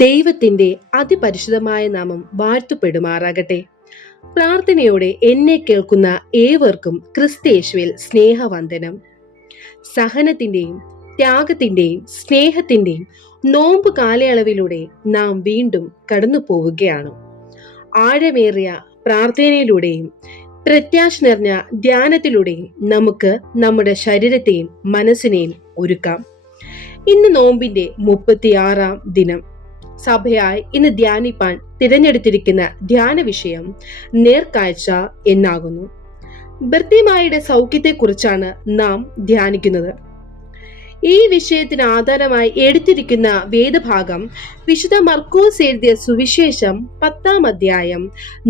ദൈവത്തിന്റെ അതിപരിശുദ്ധമായ നാമം വാഴ്ത്തപ്പെടുമാറാകട്ടെ. പ്രാർത്ഥനയോടെ എന്നെ കേൾക്കുന്ന ഏവർക്കും ക്രിസ്തയേശുവിൽ സ്നേഹവന്ദനം. സഹനത്തിന്റെയും ത്യാഗത്തിന്റെയും സ്നേഹത്തിന്റെയും നോമ്പ് കാലയളവിലൂടെ നാം വീണ്ടും കടന്നു പോവുകയാണ്. ആഴമേറിയ പ്രാർത്ഥനയിലൂടെയും പ്രത്യാശ നിറഞ്ഞ ധ്യാനത്തിലൂടെയും നമുക്ക് നമ്മുടെ ശരീരത്തെയും മനസ്സിനെയും ഒരുക്കാം. ഇന്ന് നോമ്പിന്റെ 36-ാം ദിനം. സഭയായി ഇന്ന് ധ്യാനിപ്പാൻ തിരഞ്ഞെടുത്തിരിക്കുന്ന ധ്യാന വിഷയം നേർക്കാഴ്ച എന്നാകുന്നു. ബർത്തിമായിയുടെ സൗഖ്യത്തെക്കുറിച്ചാണ് നാം ധ്യാനിക്കുന്നത്. ഈ വിഷയത്തിന് ആധാരമായി എടുത്തിരിക്കുന്ന വേദഭാഗം വിശുദ്ധ മർക്കോസ് എഴുതിയ സുവിശേഷം 10-ാം അധ്യായം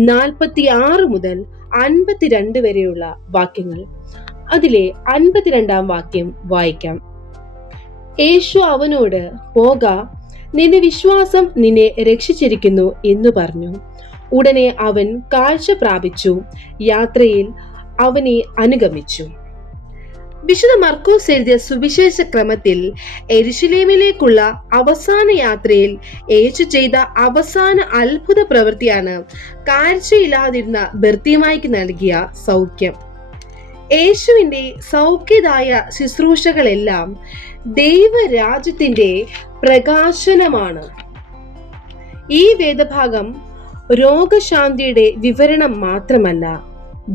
46 മുതൽ 52 വരെയുള്ള വാക്യങ്ങൾ. അതിലെ 52-ാം വാക്യം വായിക്കാം. യേശു അവനോട്, പോക, നിന്റെ വിശ്വാസം നിന്നെ രക്ഷിച്ചിരിക്കുന്നു എന്ന് പറഞ്ഞു. ഉടനെ അവൻ കാഴ്ച പ്രാപിച്ചു, യാത്രയിൽ അവനെ അനുഗമിച്ചു. വിശുദ്ധ മർക്കോസ് എഴുതിയ സുവിശേഷ ക്രമത്തിൽ യെരുശലേമിലേക്കുള്ള അവസാന യാത്രയിൽ യേശു ചെയ്ത അവസാന അത്ഭുത പ്രവൃത്തിയാണ് കാഴ്ചയില്ലാതിരുന്ന ബർത്തിമായിക്ക് നൽകിയ സൗഖ്യം. യേശുവിന്റെ സൗഖ്യദായ ശുശ്രൂഷകളെല്ലാം ദൈവരാജ്യത്തിന്റെ പ്രകാശനമാണ്. ഈ വേദഭാഗം രോഗശാന്തിയുടെ വിവരണം മാത്രമല്ല,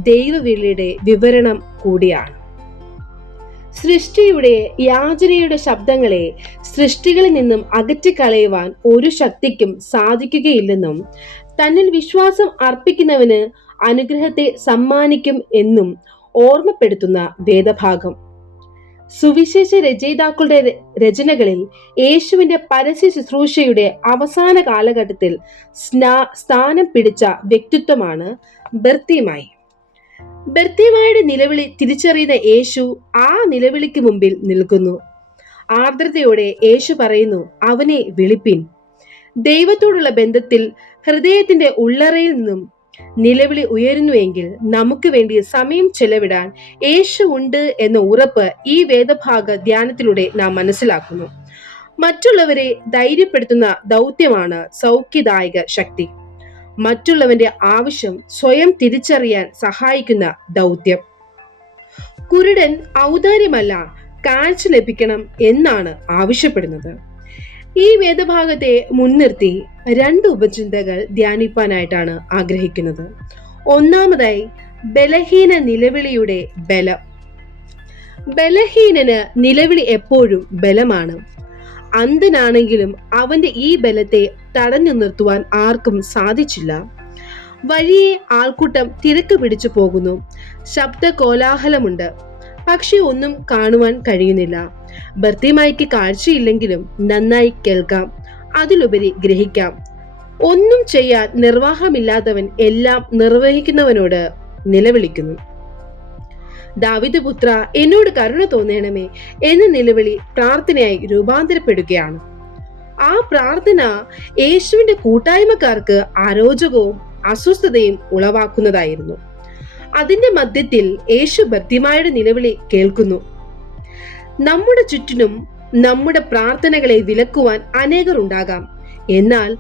ദൈവവിളിയുടെ വിവരണം കൂടിയാണ്. സൃഷ്ടിയുടെ യാചനയുടെ ശബ്ദങ്ങളെ സൃഷ്ടികളിൽ നിന്നും അകറ്റിക്കളയുവാൻ ഒരു ശക്തിക്കും സാധിക്കുകയില്ലെന്നും തന്നിൽ വിശ്വാസം അർപ്പിക്കുന്നവന് അനുഗ്രഹത്തെ സമ്മാനിക്കും എന്നും ഓർമ്മപ്പെടുത്തുന്ന വേദഭാഗം. സുവിശേഷ രചയിതാക്കളുടെ രചനകളിൽ യേശുവിന്റെ പരസ്യ ശുശ്രൂഷയുടെ അവസാന കാലഘട്ടത്തിൽ സ്ഥാനം പിടിച്ച വ്യക്തിത്വമാണ് ബർത്തിമായി. ബർത്തിമായുടെ നിലവിളി തിരിച്ചറിയുന്ന യേശു ആ നിലവിളിക്ക് മുമ്പിൽ നിൽക്കുന്നു. ആർദ്രതയോടെ യേശു പറയുന്നു, അവനെ വിളിപ്പിൻ. ദൈവത്തോടുള്ള ബന്ധത്തിൽ ഹൃദയത്തിന്റെ ഉള്ളറയിൽ നിന്നും നിലവിളി ഉയരുന്നുവെങ്കിൽ നമുക്ക് വേണ്ടി സമയം ചെലവിടാൻ യേശു ഉണ്ട് എന്ന ഉറപ്പ് ഈ വേദഭാഗ ധ്യാനത്തിലൂടെ നാം മനസ്സിലാക്കുന്നു. മറ്റുള്ളവരെ ധൈര്യപ്പെടുത്തുന്ന ദൗത്യമാണ് സൗഖ്യദായക ശക്തി. മറ്റുള്ളവന്റെ ആവശ്യം സ്വയം തിരിച്ചറിയാൻ സഹായിക്കുന്ന ദൗത്യം. കുരുടൻ ഔദാര്യമല്ല, കാഴ്ച ലഭിക്കണം എന്നാണ് ആവശ്യപ്പെടുന്നത്. ഈ വേദഭാഗത്തെ മുൻനിർത്തി 2 ഉപചിന്തകൾ ധ്യാനിപ്പാനായിട്ടാണ് ആഗ്രഹിക്കുന്നത്. ഒന്നാമതായി, ബലഹീന നിലവിളിയുടെ ബലം. ബലഹീനന് നിലവിളി എപ്പോഴും ബലമാണ്. അന്ധനാണെങ്കിലും അവന്റെ ഈ ബലത്തെ തടഞ്ഞു നിർത്തുവാൻ ആർക്കും സാധിച്ചില്ല. വഴിയെ ആൾക്കൂട്ടം തിരക്ക് പിടിച്ചു പോകുന്നു. ശബ്ദ കോലാഹലമുണ്ട്, പക്ഷെ ഒന്നും കാണുവാൻ കഴിയുന്നില്ല. ബർത്തിമായിക്ക് കാഴ്ചയില്ലെങ്കിലും നന്നായി കേൾക്കാം, അതിലുപരി ഗ്രഹിക്കാം. ഒന്നും ചെയ്യാൻ നിർവാഹമില്ലാത്തവൻ എല്ലാം നിർവഹിക്കുന്നവനോട് നിലവിളിക്കുന്നു. ദാവീദ് പുത്ര, എന്നോട് കരുണ തോന്നണമേ എന്ന നിലവിളി പ്രാർത്ഥനയായി രൂപാന്തരപ്പെടുകയാണ്. ആ പ്രാർത്ഥന യേശുവിന്റെ കൂട്ടായ്മക്കാർക്ക് അരോചകവും അസ്വസ്ഥതയും ഉളവാക്കുന്നതായിരുന്നു. അതിന്റെ മധ്യത്തിൽ യേശു ബർത്തിമായുടെ നിലവിളി കേൾക്കുന്നു. നമ്മുടെ ചുറ്റിനും നമ്മുടെ പ്രാർത്ഥനകളെ വിലക്കുവാൻ അനേകർ ഉണ്ടാകാം. എന്നാൽ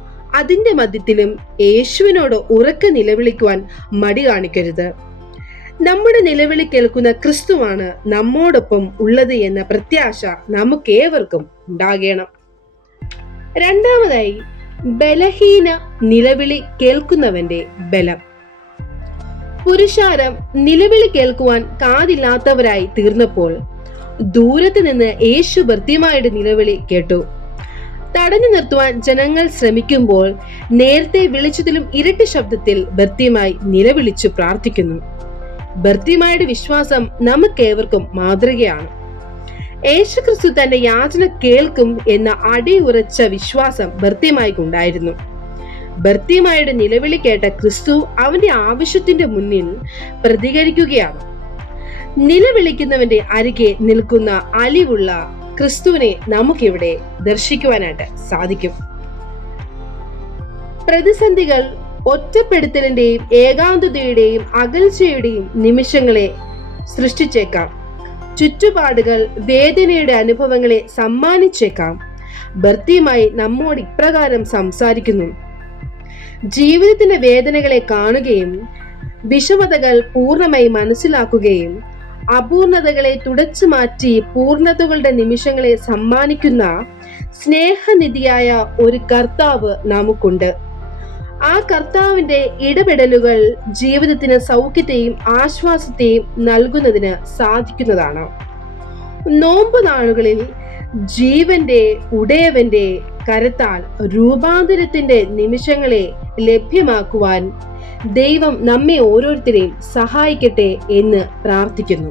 അതിന്റെ മധ്യത്തിലും യേശുവിനോട് ഉറക്കെ നിലവിളിക്കുവാൻ മടി കാണിക്കരുത്. നമ്മുടെ നിലവിളി കേൾക്കുന്ന ക്രിസ്തുവാണ് നമ്മോടൊപ്പം ഉള്ളത് എന്ന പ്രത്യാശ നമുക്കേവർക്കും ഉണ്ടാകണം. രണ്ടാമതായി, ബലഹീന നിലവിളി കേൾക്കുന്നവന്റെ ബലം. പുരുഷാരം നിലവിളി കേൾക്കുവാൻ കാതില്ലാത്തവരായി തീർന്നപ്പോൾ ദൂരത്ത് നിന്ന് യേശു ബർത്തിമായുടെ നിലവിളി കേട്ടു. തടഞ്ഞു നിർത്തുവാൻ ജനങ്ങൾ ശ്രമിക്കുമ്പോൾ നേരത്തെ വിളിച്ചതിലും ഇരട്ടി ശബ്ദത്തിൽ ബർത്തിമായി നിലവിളിച്ചു പ്രാർത്ഥിക്കുന്നു. ബർത്തിമായുടെ വിശ്വാസം നമുക്കേവർക്കും മാതൃകയാണ്. യേശുക്രിസ്തു തന്റെ യാചന കേൾക്കും എന്ന അടിയുറച്ച വിശ്വാസം ബർത്തിമായിക്കുണ്ടായിരുന്നു. ബർത്തിമായുടെ നിലവിളി കേട്ട ക്രിസ്തു അവന്റെ ആവശ്യത്തിന്റെ മുന്നിൽ പ്രതികരിക്കുകയാണ്. നിലവിളിക്കുന്നവന്റെ അരികെ നിൽക്കുന്ന അലിവുള്ള ക്രിസ്തുവിനെ നമുക്കിവിടെ ദർശിക്കുവാനായിട്ട് സാധിക്കും. പ്രതിസന്ധികൾ ഒറ്റപ്പെടുത്തലിന്റെയും ഏകാന്തതയുടെയും അകൽച്ചയുടെയും നിമിഷങ്ങളെ സൃഷ്ടിച്ചേക്കാം. ചുറ്റുപാടുകൾ വേദനയുടെ അനുഭവങ്ങളെ സമ്മാനിച്ചേക്കാം. ബർത്തിമായി നമ്മോട് ഇപ്രകാരം സംസാരിക്കുന്നു: ജീവിതത്തിന്റെ വേദനകളെ കാണുകയും വിഷമതകൾ പൂർണ്ണമായി മനസ്സിലാക്കുകയും അപൂർണതകളെ തുടച്ചു മാറ്റി പൂർണതകളുടെ നിമിഷങ്ങളെ സമ്മാനിക്കുന്ന സ്നേഹനിധിയായ ഒരു കർത്താവ് നമുക്കുണ്ട്. ആ കർത്താവിന്റെ ഇടപെടലുകൾ ജീവിതത്തിന് സൗഖ്യത്തെയും ആശ്വാസത്തെയും നൽകുന്നതിന് സാധിക്കുന്നതാണ്. നോമ്പ് നാളുകളിൽ ജീവന്റെ ഉടയവന്റെ കരത്താൽ രൂപാന്തരത്തിന്റെ നിമിഷങ്ങളെ ലഭ്യമാക്കുവാൻ ദൈവം നമ്മെ ഓരോരുത്തരെയും സഹായിക്കട്ടെ എന്ന് പ്രാർത്ഥിക്കുന്നു.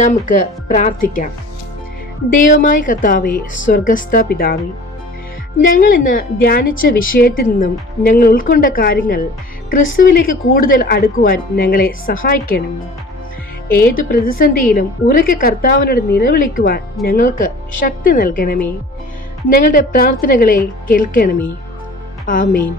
നമുക്ക് പ്രാർത്ഥിക്കാം. ദൈവമായ കർത്താവേ, സ്വർഗസ്ഥ പിതാവേ, ഞങ്ങൾ ഇന്ന് ധ്യാനിച്ച വിഷയത്തിൽ നിന്നും ഞങ്ങൾ ഉൾക്കൊണ്ട കാര്യങ്ങൾ ക്രിസ്തുവിലേക്ക് കൂടുതൽ അടുക്കുവാൻ ഞങ്ങളെ സഹായിക്കണമേ. ഏതു പ്രതിസന്ധിയിലും ഉറക്കെ കർത്താവിനോട് നിലവിളിക്കുവാൻ ഞങ്ങൾക്ക് ശക്തി നൽകണമേ. ഞങ്ങളുടെ പ്രാർത്ഥനകളെ കേൾക്കണമേ. ആമേൻ.